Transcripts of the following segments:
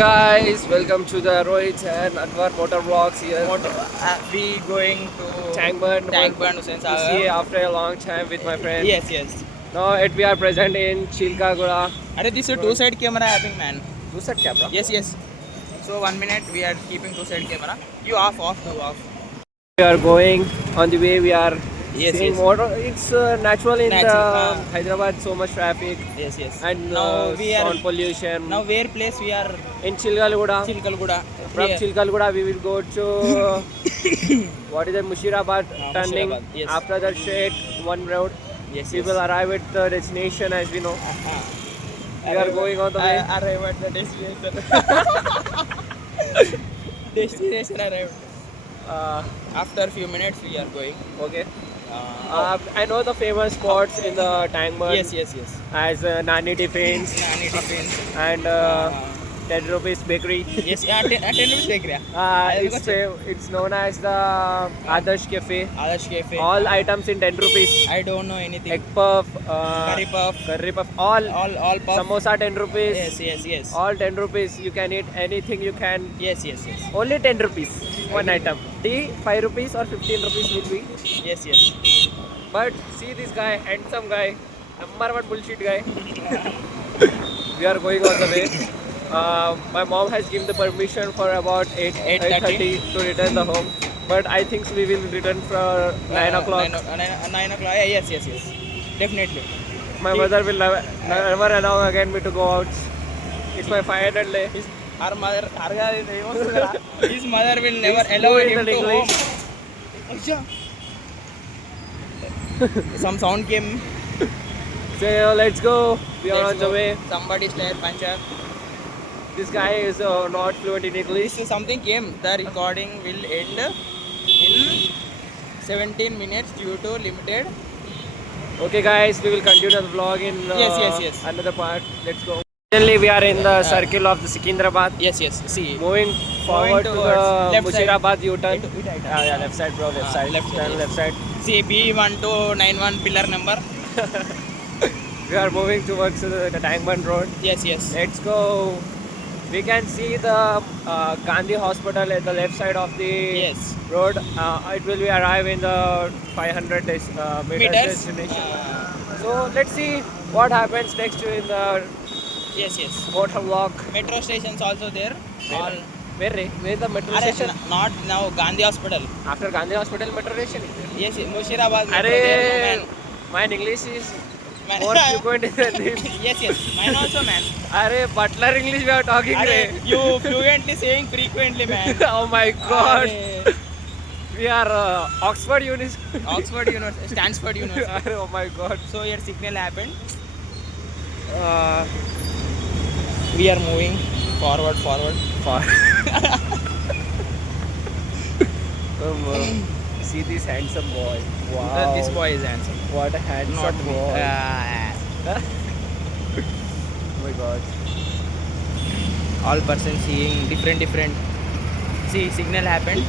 Guys, welcome to the Rohit and Anwar Motor Vlogs here. We going to Tangburn, Tangburn Hussain to see Sagar. after a long time with my friend. Yes. Now we are present in Chilkagura. Are this a two-side camera having man? Do set camera. Yes. So 1 minute we are keeping two-side camera. You off. We are going on the way. We are Yes, seeing yes. motor. It's natural in Natural, the Hyderabad. So much traffic Yes. and Now we are sound pollution. now where place we are? In Chilkaluguda. Chilkalguda. From Here. Chilkaluguda, we will go to what is it? Mushirabad turning. Mushirabad, yes. After that, straight one road. Yes. We will arrive at the destination as we know. We are going on the way. Arrive at the destination. Destination arrived. After a few minutes we are going. Okay. Uh, I know the famous spots in the Tangburn. yes. As Nani Tiffins Nani tiffins. and 10 rupees bakery. Yes, 10 rupees bakery. It's known as the Adarsh Cafe. Adarsh Cafe. All items in 10 rupees. I don't know anything. Egg puff, Curry puff. all Puff. Samosa 10 rupees. Yes. All 10 rupees. You can eat anything you can. Yes. Only 10 rupees. One item. Tea 5 rupees or 15 rupees will be. Yes. But see this guy, handsome guy, number one bullshit guy. We are going on the way. My mom has given the permission for about 8:30 to return the home. But I think we will return for 9 o'clock. 9 o'clock. Yes. Definitely. My mother will never allow again me to go out. It's my 500 lay. His mother will never Please allow go in him the to home. English. Some sound came. So let's go. We are on the way. Somebody's tire puncture. This guy is not fluent in English. This is something came. The recording will end in 17 minutes due to limited. Okay, guys, we will continue the vlog in Yes. another part. Let's go. Finally, we are in the circle of the Secunderabad. Yes. See. Moving forward to towards the left side. Mushirabad U-turn. Right. Yeah, left side, bro. Left side. left Turn side. left side. See B1291 pillar number. We are moving towards the Tangburn Road. Yes. Let's go. We can see the Gandhi Hospital at the left side of the Yes. road. It will be arrive in the 500 meters Meters. destination. So let's see what happens next in the Yes. motor walk. Metro stations also there. All. Where is the metro Are, station? not now Gandhi Hospital. After Gandhi Hospital metro station. Yes. Mushirabad. metro there, Arey, my English is man. more fluent than this. Yes. Mine also, man. Arey, butler English we are talking. Are, Re. you fluently saying frequently, man. Oh my God. Are, We are Oxford University. Oxford University, Stanford University. Oh my God. So your signal happened. Uh, We are moving forward. far. See this handsome boy. Wow. This boy is handsome. What a handsome Not me. boy. Oh my God. All persons seeing different. See, signal happened.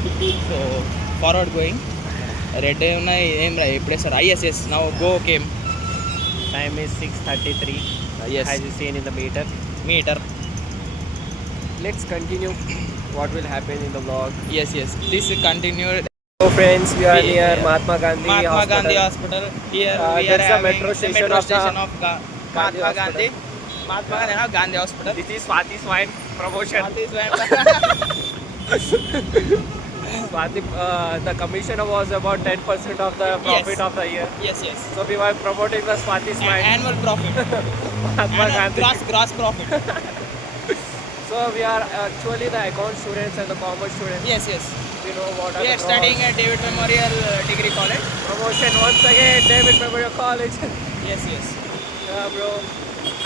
So forward going. Red ఉన్నాయి ఏం రా ఇప్పుడే sir yes now go came. Time is 6:33. Yes. As you seen in the meter. Meter. Let's continue. What will happen in the vlog? Yes. This continued. So friends, we are We- near Mahatma Gandhi Mahatma Hospital. Gandhi Hospital. Here we That's are the having metro the station metro of the station of Gandhi Mahatma Hospital. Gandhi. Mahatma Gandhi, no, Gandhi Hospital. This is Swati's wine promotion. Swati, the commission was about 10% of the profit Yes. of the year. Yes. So we were promoting the Swati's wine. Annual profit. Mahatma Gandhi. Gross profit. So we are actually the account students and the commerce students. Yes. We know what are We the are studying gross at David Memorial Degree College. promotion once again. David Memorial College. Yes. Yeah, bro.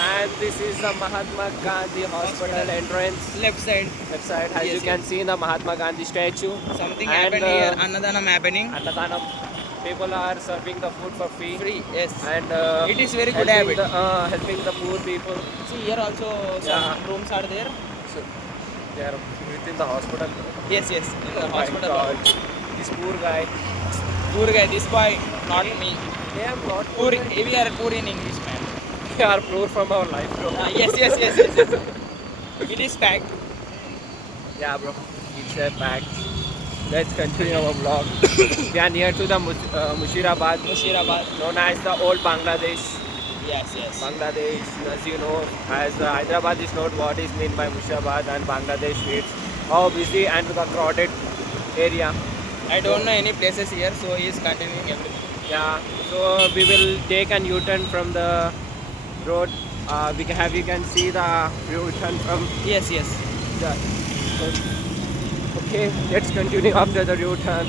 And this is the Mahatma Gandhi Hospital entrance. Left side. Left side, as Yes, you can see, the Mahatma Gandhi statue. Something And, happened here. Annadhanam happening. Annadhanam. People are serving the food for free. Free. Yes. And It is very good habit. helping the poor people. See here also some Yeah. rooms are there. So they are within the hospital. Yes. In the Oh my hospital. God. This poor guy. Poor guy. This boy. Not me. They are not Poor. poor. We are poor in English, man. We are poor from our life, bro. Yes. It is fact. Yeah, bro. It's back. Let's continue our vlog. We are near to the Mushirabad, Mushirabad. known as the old Bangladesh. Yes, yes. Bangladesh, as you know, as Hyderabad is not what is meant by Mushirabad and Bangladesh. It's how busy and the crowded area. I don't know any places here, so he is continuing everything. Yeah, so we will take an U-turn from the road. You can see the U-turn from Yes, yes. the. Okay, let's continue after the U-turn.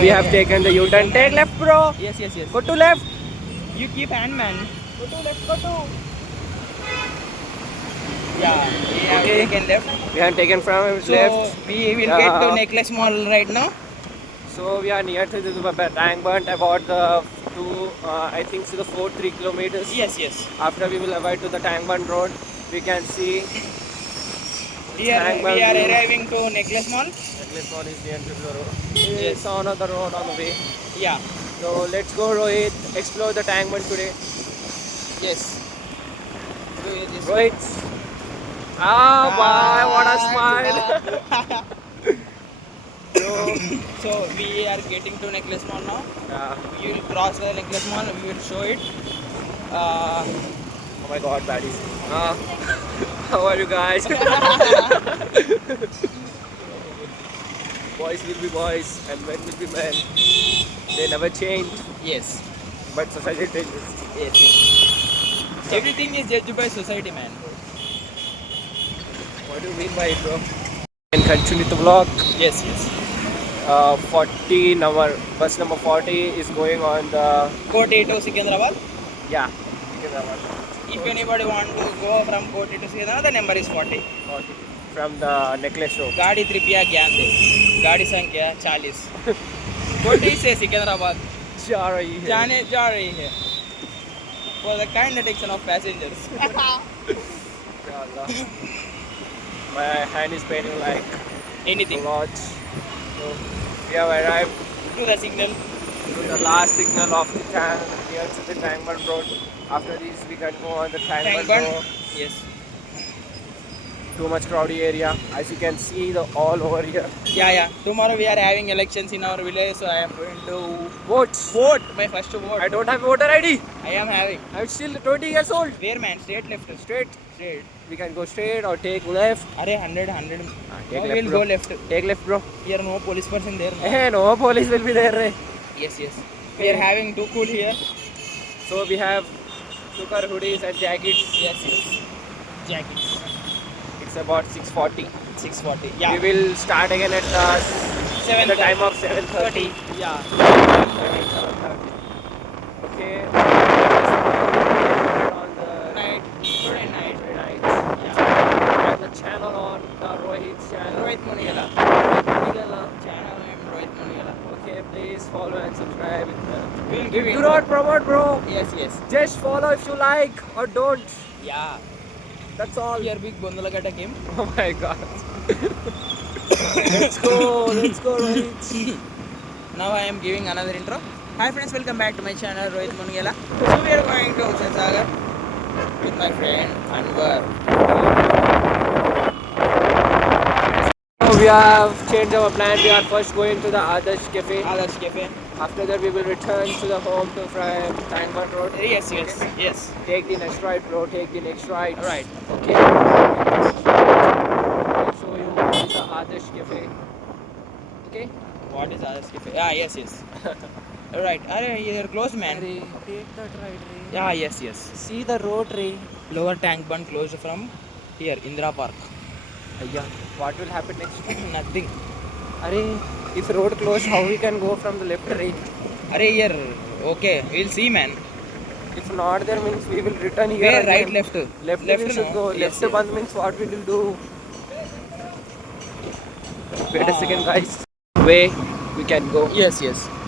We have taken the U-turn. Take left, bro. Yes, yes, yes. Go to left. You keep hand, man. Go to left. Go to. Yeah, we have Okay. taken left. We have taken from So left. we will get to Yeah. Necklace Mall right now. So we are near to the tank burnt about the I think so the 4-3 kilometers. Yes, yes. After we will arrive to the tank burnt road, we can see Here Tank we Bund are view. arriving to Necklace Mall. Necklace Mall is near to the road. Yes. It's on the road on the way. Yeah. So let's go, Rohit. Explore the tank burnt today. Yes. So it is. Rohit. Wow, what a smile. Bro. So we are getting to Necklace Mall now. Yeah. We will cross the Necklace Mall. We will show it. Oh my God, baddies. How are you guys? Boys will be boys and men will be men. They never change, Yes. but society changes. Yes. Yes. Everything is judged by society, man. What do you mean by it, bro? And continue the vlog. Yes. Yes. 40 number, bus number 40 is going on the, Koti to Secunderabad. yeah, Secunderabad. If anybody want to go from Koti to Secunderabad, the number is 40. 40 from the necklace road. गाड़ी त्रिपिया ज्ञान दे गाड़ी संख्या 40 कोटी से सिकंदराबाद जा रही है. जाने जा रही है for the kind attention of passengers. Ya Allah. My hand is paining like Anything a lot. So we have arrived to the signal. to the last signal of the tank near to the Tangban road. After this, we can go on the Thank Tangban God. road. Yes. Too much crowded area. As you can see, the all over here. Yeah. Tomorrow we are having elections in our village, so I am going to Votes. vote. My first vote. I don't have voter ID. I am having. I'm still 20 years old. Where, man? Straight left. Straight. Straight. We can go straight or take left. Arey 100. Take Now left, we'll bro. go left. Take left, bro. Here no police person there. No? Hey, no police will be there. eh? Yes. We are having too cool here. So we have took our hoodies and jackets. Yes. Jackets. It's about 6:40. 640. Yeah. We will start again at the time of 7:30. Yeah. 7:30. Okay. On the Night. Today night. night. Yeah. And the channel on Rohit's channel. Rohit Munigala. Munigala. Channel name Rohit Munigala. Okay, please follow and subscribe. We'll give Do not promote, bro. Yes. Just follow if you like or don't. Yeah. That's all. Here big Bondalagata came. Oh my God. Let's go, Rohit. Now I am giving another intro. Hi friends, welcome back to my channel Rohit Munigala. So we are going to Hussain Sagar with my friend Anwar. We have changed our plan. We are first going to the Adarsh Cafe. Others Cafe. After that, we will return to the home to Tangman Road. Yes. Take the next right, bro. Take the next right. Right. Okay. I'll show you the Adarsh Cafe. Okay. What is Others Cafe? Yes. Right. You're closed, man. Take that right, Ray. Yeah, yes. See the road, Ray. Lower tank bund closed from here, Indira Park. What will happen next? Nothing. Arey, if road closed, how we can go from the left, Ray? Here. Okay, we'll see, man. If not there means we will return here. Where? again. Right, left? Left we should no? go. Yes, Left band means what we will do. Wait a second, guys. Way we can go. Yes.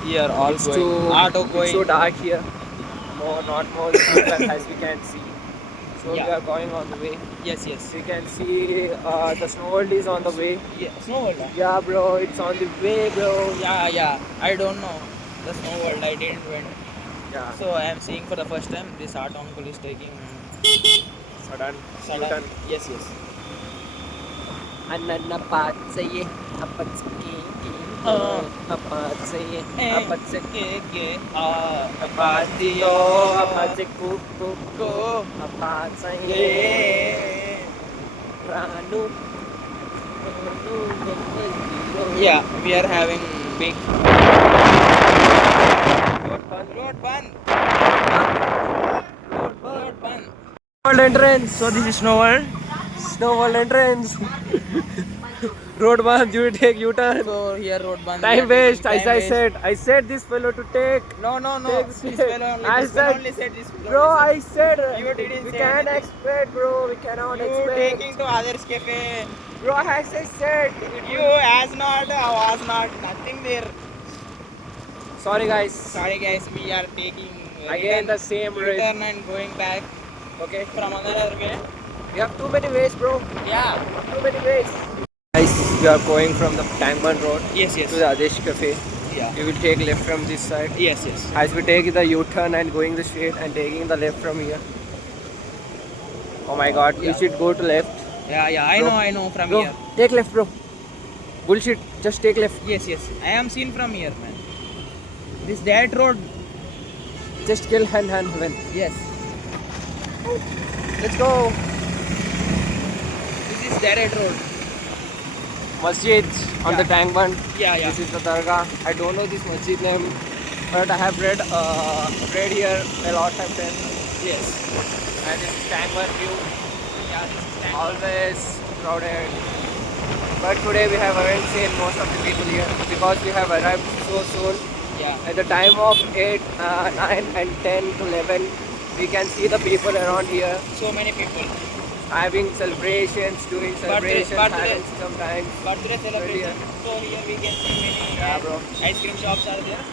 Here, all It's going. too, Auto it's going. so dark here. Not more than as we can see. So Yeah. we are going on the way. Yes. We can see the snow world is on the way. Yeah. Snow world. Yeah, bro, it's on the way, bro. Yeah. I don't know the snow world. I didn't went. Yeah. So I am seeing for the first time. This art uncle is taking Sudden. sudden. U-turn. Yes. Anana patsaye, apatske, apatsaye, apatske, apatio, apatseku, kuku, apatsaye, ranu, Yeah, we are having big road ban. World entrance. So this is Snow World. Snow World entrance. Road one, you take U-turn. So here road ban. Time waste, as I said. I said this fellow to take. No, no, no. Take This straight. fellow only. I This fellow said, only said this. Fellow bro, only I said. You didn't We say can't anything. expect, bro. We cannot said. You expect. taking to others cafe. Bro, as I said. You has not, was not, nothing there. Sorry, guys. Sorry guys, we are taking Again the same route. return and going back Okay. from another way. We have too many ways, bro. Yeah. Too many ways. Guys, we are going from the Tangman Road Yes, yes. to the Adesh Cafe. Yeah. We will take left from this side. Yes, yes. As we take the U-turn and going the straight and taking the left from here. Oh my god, we Yeah. should go to left. Yeah, yeah. Bro. I know from Bro, here. take left, bro. Bullshit, just take left. Yes, yes. I am seen from here, man. This dirt road. Just kill hand when. Yes. Let's go. This is dirt road. Masjid on Yeah. the Tangban. Yeah, yeah. This is the Dargah. I don't know this masjid name, but I have read here a lot of times. Yes. And this is Tangban view. Yeah, this is dirt. Always crowded. But today we haven't seen most of the people here because we have arrived so soon. Yeah. At the time of 8, 9 and 10 to 11, we can see the people around here So many people. having celebrations, doing celebrations, birthday. having sometimes. Birthday celebration. Yeah. So here we can see many Yeah, bro. ice cream shops are there.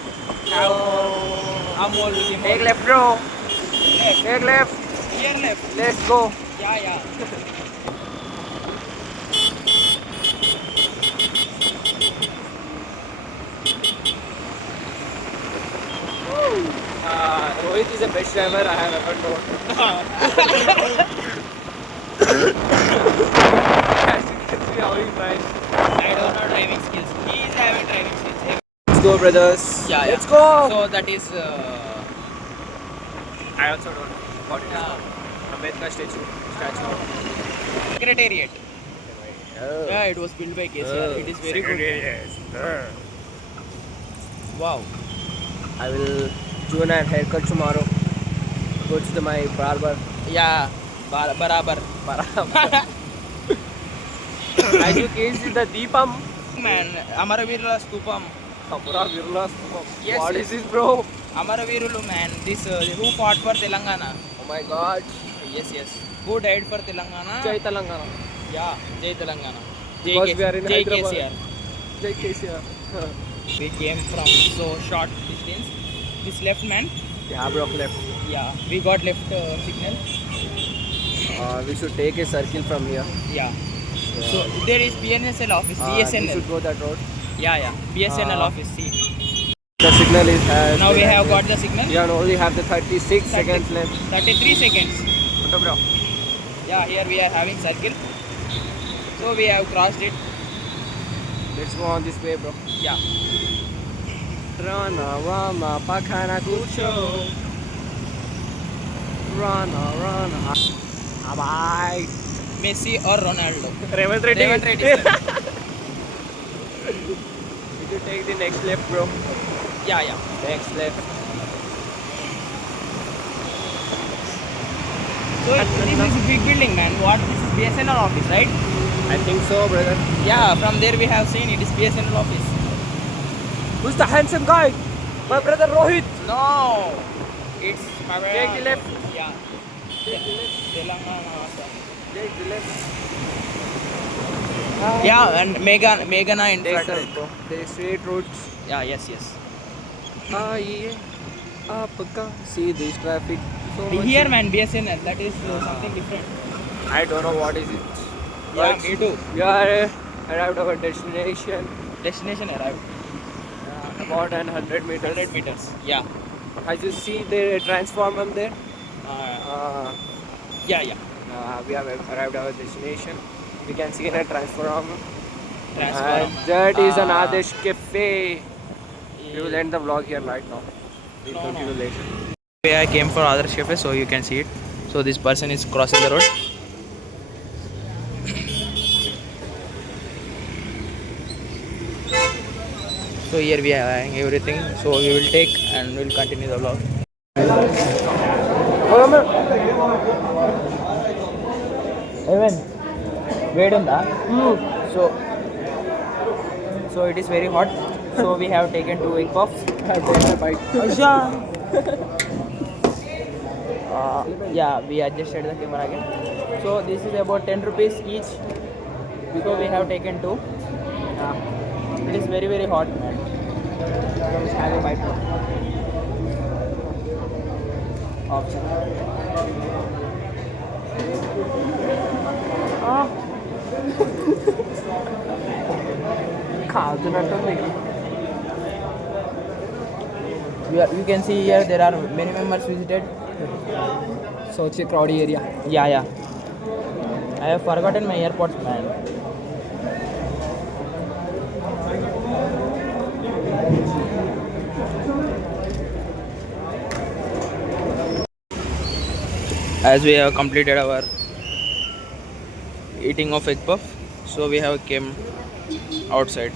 Oh. Amol, Take left, bro. Left. Take left. Here left. Let's go. Yeah, yeah. Rohit is the best driver I have ever known. As you can see how he drives. I don't know driving skills. He is having driving skills. Let's go, brothers. Yeah, Let's yeah. go. So that is I also don't know what it is. Ambedkar statue. Secretariat. Oh. Yeah, it was built by KCR. It is very good. Wow. I will do a haircut tomorrow. Go to my barber. Yeah. Barabar. As you can see the Deepam. Man, Amaravirula Stupam. Amara Virla Stupam. Yes, What yes. is this, bro? Amaravirulu, man. This who fought for Telangana. Oh my god. Yes, yes. Who died for Telangana? Jai Telangana. Yeah, Jai Telangana. Because we are in Jai Hyderabad. KCR. Jai KCR. Huh. We came from so short distance. This left, man. Yeah, bro, left. Yeah, we got left signal. We should take a circle from here. Yeah. So there is BNSL office, We BSNL. should go that road. Yeah, yeah. BSNL Uh, office. See. The signal is has Now we been have activated. got the signal. We only have the 36 seconds left. 33 seconds. What, bro? Yeah, here we are having circle. So we have crossed it. Let's go on this way, bro. Yeah. Rana, Rama, Pakana, Kucho. Rana. Bye. Messi or Ronaldo. Revant Reddy. Revant Reddy, sir. We should take the next left, bro. Yeah, yeah. Next left. So this is a big building, man. What? This is BSNL office, right? I think so, brother. Yeah, from there we have seen it is BSNL office. Who's the handsome guy? My brother Rohit. No, it's Take the left. Yeah. Telangana. Take the left. Yeah, and Meghana in Take front. right, bro. Take straight roads. Yeah, yes, yes. Aye, aapka. See this traffic. So much. Here, man, BSNL. That is something different. I don't know what is it. Yeah, But me too. we are arrived our destination. Destination arrived. About 100 meters. 100 meters. Yeah. As you see the transformer there. Uh, Uh, yeah, yeah. we have arrived our destination. We can see in a transformer. Transformer. And that is an Ah. Adesh Cafe. We will end the vlog here right now. We'll No, continue no. later. I came for other cafe, so you can see it. So this person is crossing the road. So here we are having everything. So we will take and we'll continue the vlog. Even wait on that. So it is very hot. So we have taken 2 egg puffs. Yeah, we adjusted the camera again. So this is about 10 rupees each. So we have taken 2. It is very very hot, man. Let's have a bite. Option. You can see here there are many members visited. So it's a crowded area. Yeah. I have forgotten my AirPods, man. As we have completed our eating of egg puff, so we have came outside.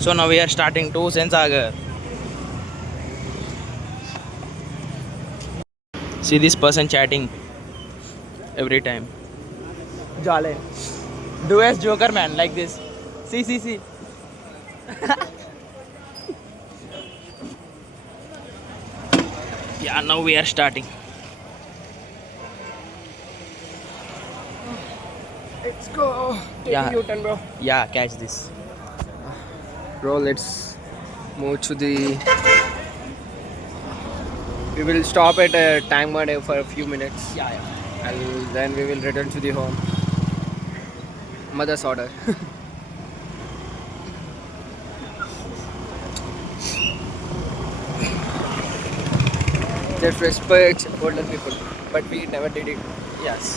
So now we are starting to Sensagar. See this person chatting every time. Jale. Do as Joker, man, like this. See. Yeah, now we are starting. Let's go. Take Yeah. a U-turn, bro. Yeah, catch this. Bro, let's move to the. We will stop at a Tangmade for a few minutes. Yeah. And then we will return to the home. Mother's order. Just respect older people, but we never did it. Yes.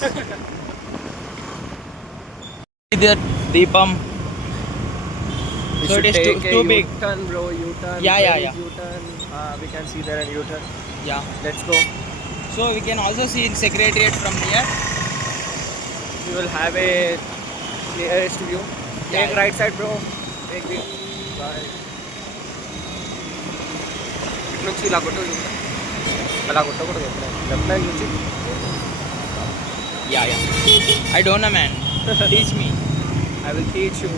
See the Deepam. We So should it is take too a big. U-turn, bro. U-turn. Yeah. U-turn. We can see there a U-turn. Yeah. Let's go. So we can also see in Secretariat from here. We will have a clearest view. Take Yeah. right side, bro. Take the right. నుంచి ఇలా కొట్టు అలా కొట్టకూడదు left line నుంచి Yeah. I don't know, man. Teach me. I will teach you.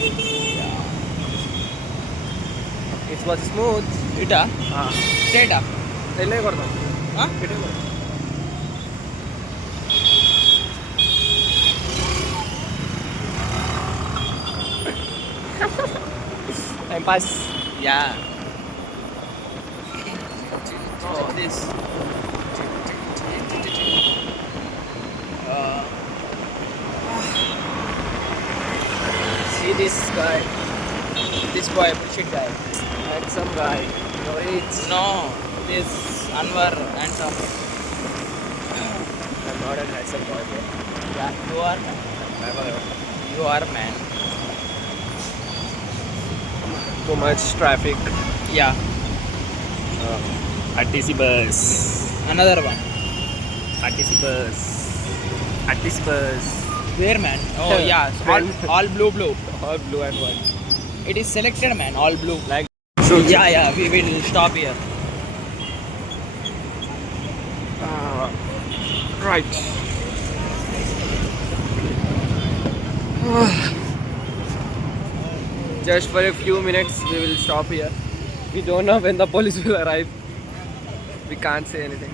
It was smooth. Ita? Straight up. వెళ్ళే కొడతాం Huh? ఇటే కొడతాం time pass Yeah. Oh, this. See this guy, This boy, bullshit guy. handsome guy. Rohit. No, this Anwar and some. I'm not a handsome boy, bro. Yeah, you are. You are, man. Too much traffic. Yeah. RTC bus. Another one. RTC bus. RTC bus. Where, man? Oh, yeah. All blue. All blue and white. It is selected, man. All blue. Like. Yeah. We will stop here. Right. Just for a few minutes, we will stop here. We don't know when the police will arrive. We can't say anything.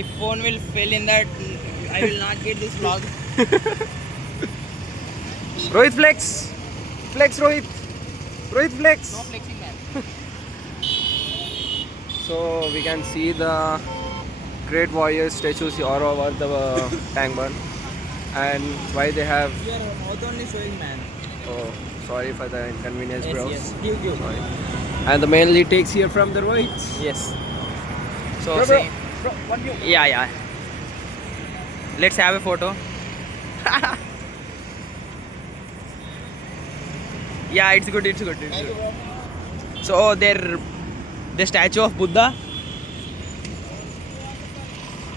If phone will fail in that, I will not get this vlog. Rohit flex. Flex Rohit. Rohit flex. No flexing, man. So we can see the great warrior statues all over the tank burn. And why they have. Your mouth only showing, man. Oh, sorry for the inconvenience, bro. Yes. Give. Sorry. And the mainly takes here from the Rohit. Yes. So So Bro, see, one view. yeah. Let's have a photo. Yeah, it's good. So there, the statue of Buddha,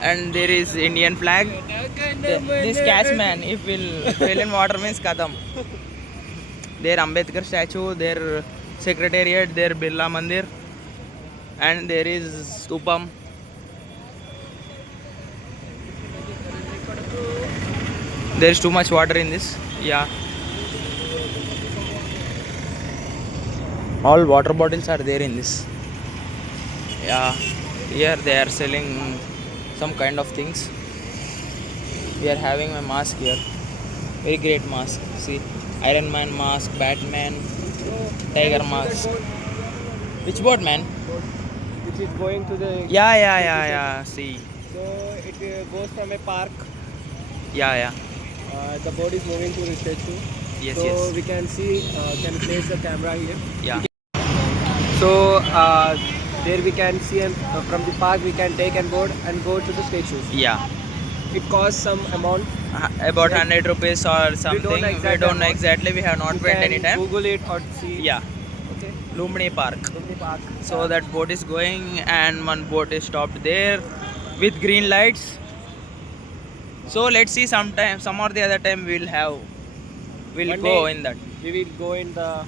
and there is Indian flag. This catch man, if will fell in water means kadam. Their Ambedkar statue, their secretariat, their Birla Mandir, and there is Stupam. There is too much water in this. Yeah. All water bottles are there in this. Yeah. Here they are selling some kind of things. We are having a mask here. Very great mask. See, Iron Man mask, Batman, Tiger mask. Which boat, man? Which is going to the. Yeah. See. So it goes from a park. Yeah. The boat is moving to the statue. Yes, so yes. we can see. Can place the camera here. Yeah. So there we can see from the park we can take a boat and go to the statues. Yeah. It costs some amount. About Like, 100 rupees or something. We don't know exactly. We have not You went can any time. Google it or see. Yeah. Okay. Lumbini Park. Lumbini Park. So that boat is going and one boat is stopped there with green lights. So let's see sometime, some or the other time we'll One go day in that we will go in the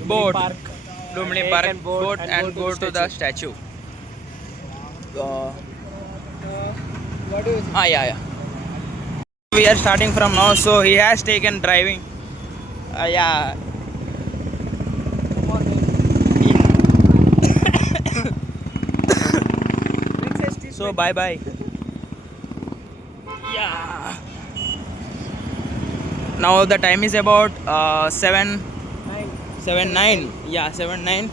Lumbini boat. Park. Lumbini take Park an boat and go to the statue. What do you think? Yeah. We are starting from now, so he has taken driving. Yeah. So bye. Yeah. Now the time is about 7:09. Yeah, 7:09.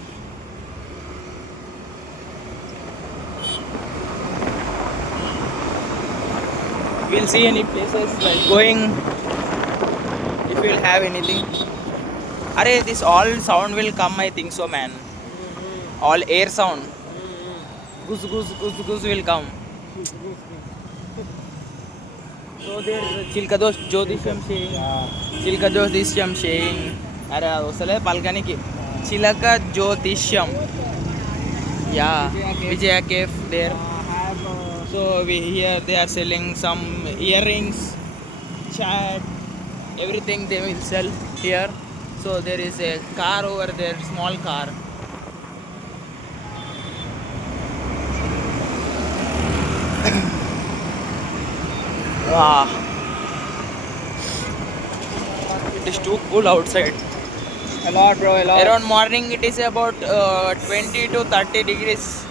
We'll see any places like going. If we'll have anything. Arey, this all sound will come, I think so, man. All air sound. Goose will come. So there's Chilkadosh Jyotishyam saying. Arey, osale palkaniki. Chilaka Jyotishyam. Yeah, Vijaya Cave there. So we here they are selling some earrings, chat, everything they will sell here. So there is a car over there, small car. Wow. It is too cool outside. A lot, bro. A lot. Around morning it is about 20 to 30 degrees.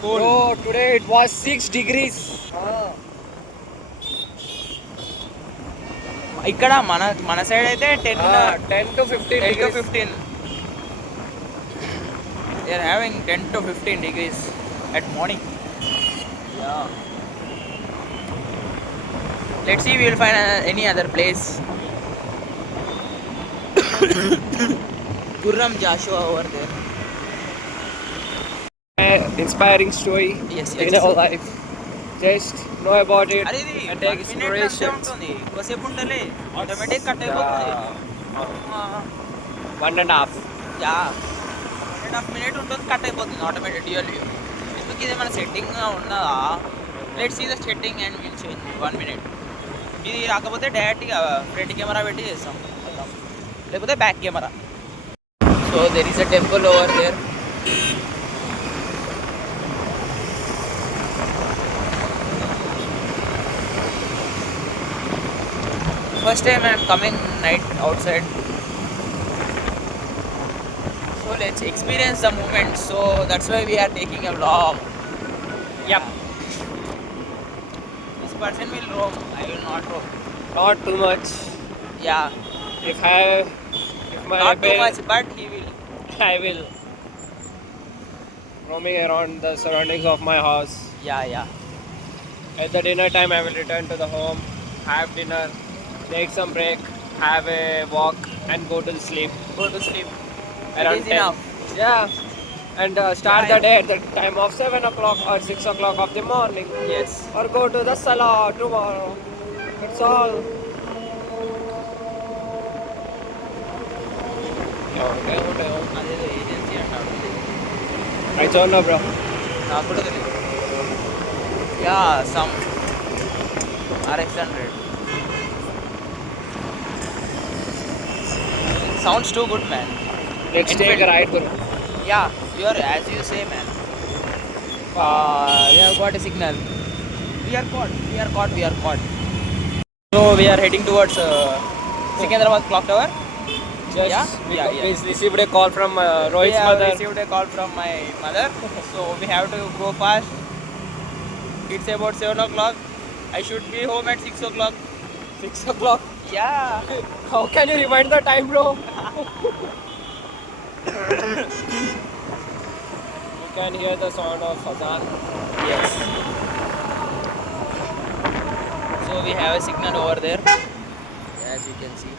Cool. Bro, today it was 6 degrees. ఇక్కడ మన side అయితే 10 to 15 10 to degrees. 15. They are having 10 to 15 degrees at morning. Yeah. Let's see, we will find any other place. Gurram Joshua over there. Inspiring story Yes. in our life. Just know about it అరే ఇది and take 1 minute అంతే inspiration. ఉంటుంది. కొద్దిసేపు ఉంటలే automatic cut అయిపోతుంది. 1.5. Yeah 1.5 minute ఉంటుంది, cut అయిపోతుంది automatic dual view. ఎందుకు ఇది మన సెట్టింగ్ ఉన్నదా? Let's see the setting and will change 1 minute. ఇది రాకపోతే డైరెక్ట్గా ఫ్రంట్ కెమెరా పెట్టి చేస్తాం, లేకపోతే back camera. So there is a temple over there. First time I am coming night outside. So let's experience the moment. So that's why we are taking a vlog. Yep. This person will roam. I will not roam. Not too much. Yeah. If my Not too parents- much, but he will. I will roaming around the surroundings of my house. Yeah. At the dinner time, I will return to the home, have dinner, take some break, have a walk, and go to sleep. Go to sleep. Around It is 10. enough. Yeah, and start the day at the time of 7 o'clock or 6 o'clock of the morning, Yes. or go to the Salah tomorrow. That's all. అదేదో agency అంటాడు. I don't know, bro. నాకు కూడా తెలియదు. Yeah some RX 100. Sounds too good, man. Let's take a ride, bro. Yeah, as you say, man. We have got a signal. We are caught. So we are heading towards Secunderabad Clock Tower. Just Yeah? we Yeah, we received a call from We Rohit's have mother. received a call from my mother, so we have to go fast. It's about 7 o'clock. I should be home at 6 o'clock. 6 o'clock. Yeah. How can you rewind the time, bro? You can hear the sound of Azan. Yes. So we have a signal over there, as you can see.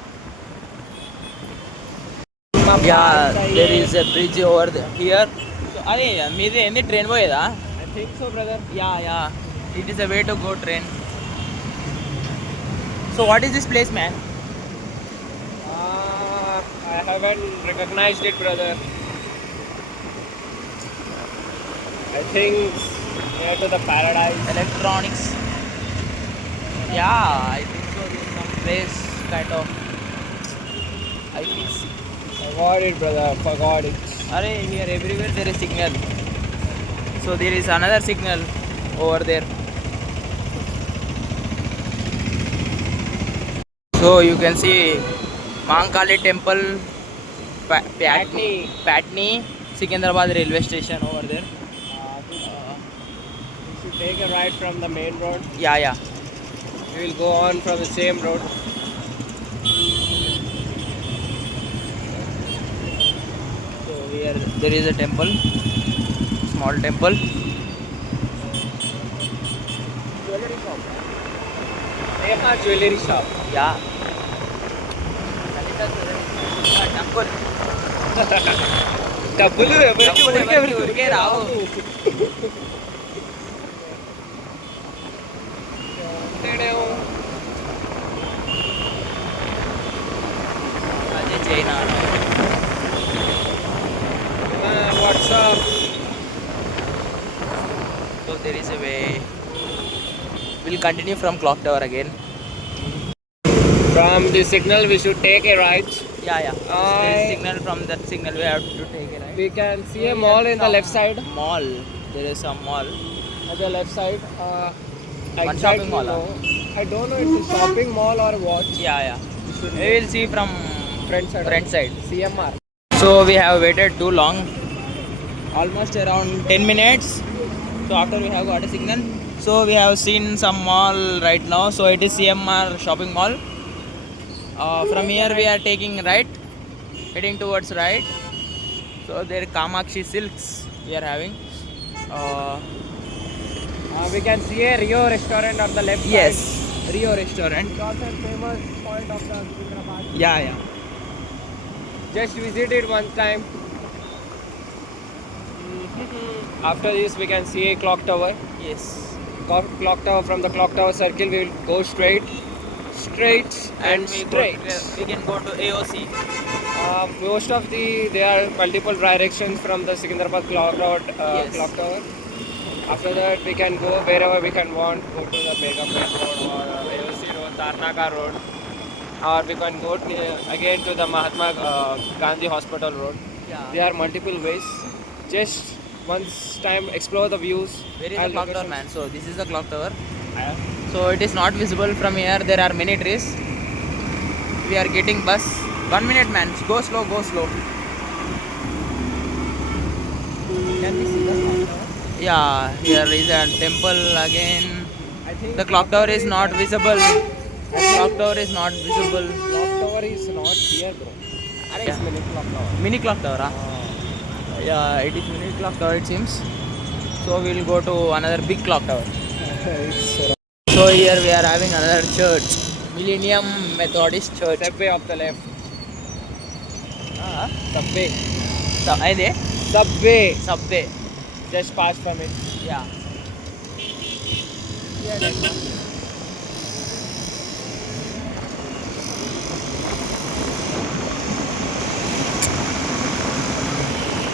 Yeah, there is a bridge over there. Here. So, అదే మీది ఏంది train పోయేదా? I think so, brother. Yeah. It is a way to go train. So what is this place, man? I haven't recognized it, brother. I think near to the paradise. Electronics. Yeah, I think so. This is some place kind of. I think. Forgot it, brother. Forgot it. Arey, here everywhere there is signal. So there is another signal over there. So you can see Mahankali Temple, Patni, Secunderabad railway station over there. We should take a ride from the main road. Yeah. We will go on from the same road. So here there is a temple, small temple. Jewelry shop. Neha jewelry shop. Yeah. Temple. డబ్బులు ఎవరికి ఊరికే రావు. అదే China. WhatsApp. So there is a way. We'll continue from Clock Tower again. From the signal we should take a right. Yeah. There is signal. From that signal we have to take a right. We can see a mall in the left side. Mall. There is a mall. At the left side. One shopping mall, No. I don't know if it's a shopping mall or what. Yeah. We will see from Front side. side. CMR. So we have waited too long, almost around 10 minutes. So after we have got a signal, so we have seen some mall right now. So it is CMR shopping mall. From here we are taking right, heading towards right. So there Kamakshi Silks we are having. We can see a Rio restaurant on the left Yes, side. Rio restaurant. It's also a famous point of the Secunderabad. Yeah. Just visit it one time. After this, we can see a clock tower. Yes. Clock tower. From the clock tower circle, we will go straight and straight. We can go to AOC. Most of there are multiple directions from the Secunderabad clock road, Yes. clock tower. After that, we can go wherever we can want. Go to the Begumpet road or AOC road, Tarnaka road, or we can go again to the Mahatma Gandhi Hospital road. Yeah. There are multiple ways. Just once time explore the views. Where is the and clock tower, locations. man? So this is the clock tower. So it is not visible from here. There are many trees. We are getting bus. 1 minute, man. Go slow. Can we see the clock tower? Yeah, here is a temple again. I think The clock tower is not visible. Clock tower is not visible. Clock tower is not here, bro. It's Yeah. mini clock tower. Mini clock tower, huh? Yeah, it is mini clock tower, it seems. So we will go to another big clock tower. So here we are having another church, Millennium Methodist Church. Subway of the left. Ah, Subway. ಇದೆ Subway. Subway. Just past from it. Yeah. Yeah, that one.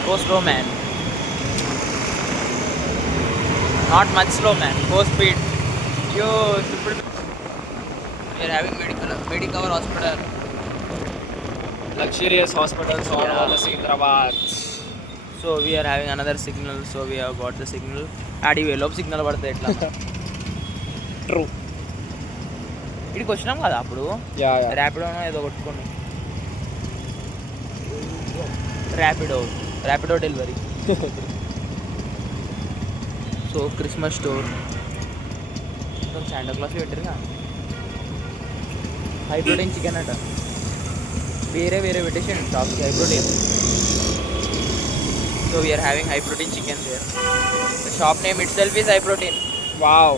Go slow, man. Not much slow, man. Go speed. You stupid. We are having medical hospital. Luxurious hospitals all Yeah. over the Secunderabad. So we are having another signal. So we have got the signal. Adi వెలోపు signal పడతాయి ఎట్లా True. ఇక్కడికి వచ్చినాం కదా అప్పుడు Yeah, yeah. Rapido ఏదో కొట్టుకోండి Rapido delivery so Christmas store మొత్తం శాంటా క్లాస్ పెట్టారుగా హై ప్రోటీన్ చికెన్ అట వేరే పెట్టేసాడు షాప్కి high protein so we're having high protein chicken there the shop name itself is high protein Wow.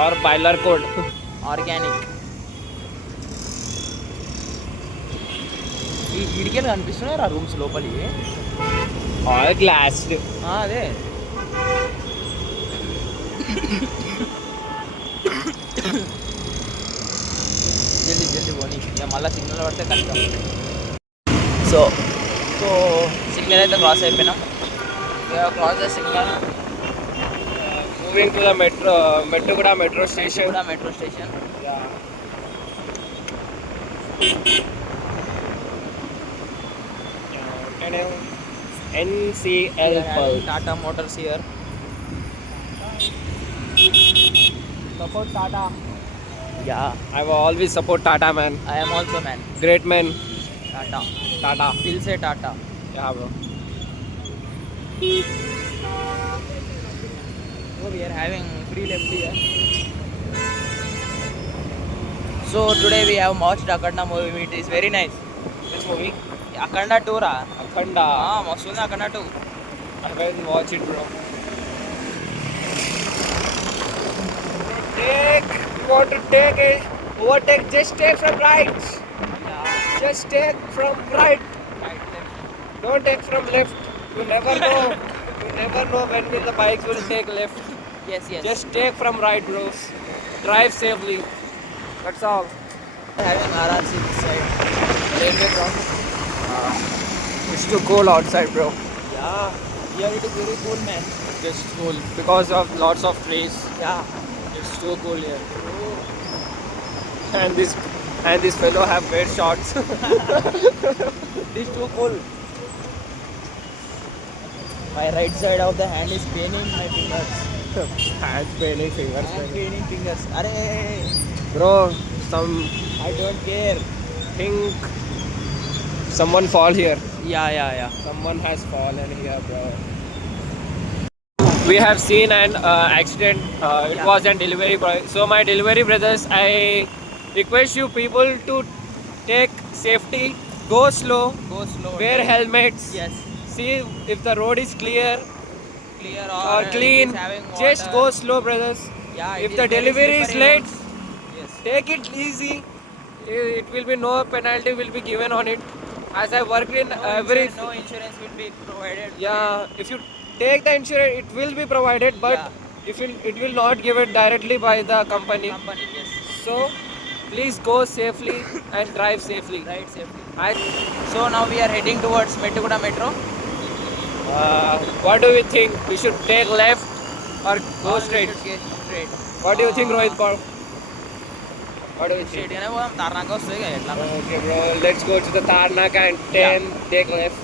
Or boiler code. Organic ఈ కిటికీలు కనిపిస్తున్నాయి ఆ రూమ్స్ లోపలి All glassed. అదే జల్దీ పోనీ ఇక మళ్ళీ సిగ్నల్ పడితే కష్టం సో సిగ్నల్ అయితే క్రాస్ అయిపోయినాం cross the signal Moving to the Metrogoda metro station. కూడా metro station Yeah. NCL Pulse. Tata Motors here support Tata yeah I will always support Tata, man. I am also man Great man. Tata Tata. దిల్ సే టాటా Yeah, bro. So we are having free left here. So today we have watched Akhanda movie. It is very nice. Which movie? Akhanda 2 రా Akhanda. మస్తు ఉంది Akhanda 2. I haven't watched it, bro. You want to take it? Overtake. Just take from right. Just take from right. Don't take from left. You never know. You never know when will the bikes will take left. Yes. Just take from right, bros. Drive safely. That's all. Having RRC this side. Railway crossing. It's too cold outside, bro. Yeah. Here it is very cool, man. Just cool because of lots of trees. Yeah. It's too cool here. And this fellow have wear shorts. It is too cool. My right side of the hand is paining my fingers. Hands paining, fingers Hand paining. paining fingers. Arey, Bro, some I don't care. think someone fall here. Yeah. Someone has fallen here, bro. We have seen an accident. It Yeah. was a delivery boy. So my delivery brothers, I request you people to take safety, go slow, Go slow. wear helmets, Yes. see if the road is clear Clear or it clean. is having Just water. go slow, brothers. Yeah. If it the is very delivery is slippery late, roads. Yes. take it easy. It will be no penalty will be given on it. As I worked in every No insurance will be provided. yeah, if you take the insurance, it will be provided, but Yeah. if it will not give it directly by the company. Company, yes. So please go safely and drive safely. Right safely. I, So now we are heading towards Metukuda Metro. what do you think? We should take left or go Or we straight? should get straight. What do you think, Rohit Paul? What do you Straight think? గానే పోదాం తార్నాక వస్తుంది కదా ఎట్లా Okay, bro. Let's go to the Tarnak and take left.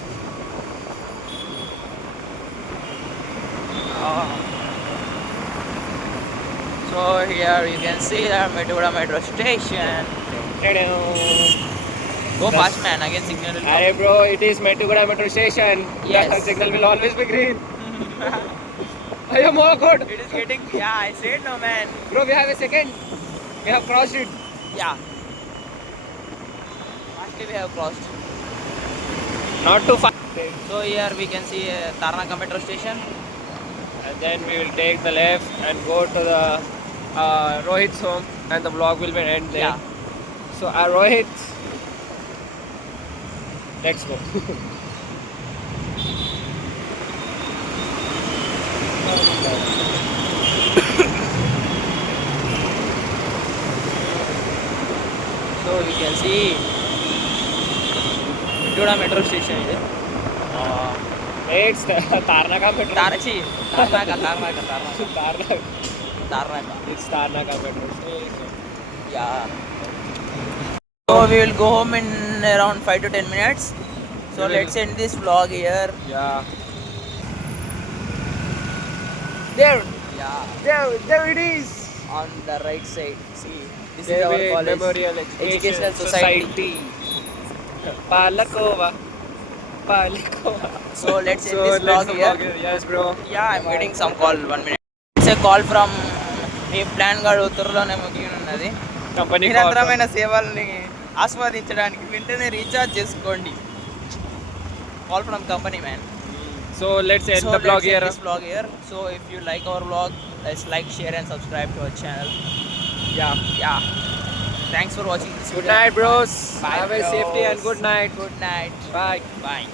So here you can see the Metukuda Metro station. Ta-da. Go fast, man. Again signal will come. Arey, bro, it is Metukuda metro station. Yes. The signal will always be green. I am all good. It is getting. Yeah, I said no, man. Bro, we have a second. We have crossed it. Yeah. Lastly, we have crossed. Not too far. So here we can see Tarnaka Metro station. And then we will take the left and go to the Rohit's home, and the vlog will be end there. Yeah. So Rohit, let's go. So you can see Joda metro station is it? It's Tarnaga metro. Tarchi. Tarnaga. It's Tarnaga metro station. Yeah. So we will go home in around 5 to 10 minutes. So let's end this vlog here. Yeah. Yeah. There it is. On the right side. See, this is Devi our college. Memorial Educational Educational Society. Palakova. So let's end So this vlog let's here. Yes, bro. Yeah, I'm getting some call. 1 minute. It's a call from మీ plan guard ఉత్తర్వులోనే ముగిన ఉన్నది. Company call. నిరంతరమైన సేవల్ని ఆస్వాదించడానికి వెంటనే recharge చేసుకోండి. Call from company, man. So let's end So the vlog let's end here. this vlog here. So if you like our vlog, let's like, share and subscribe to our channel. Yeah. Thanks for watching this Good video. night, bros. Bye, Have a bros. safety and good night. Good night. Bye. Bye.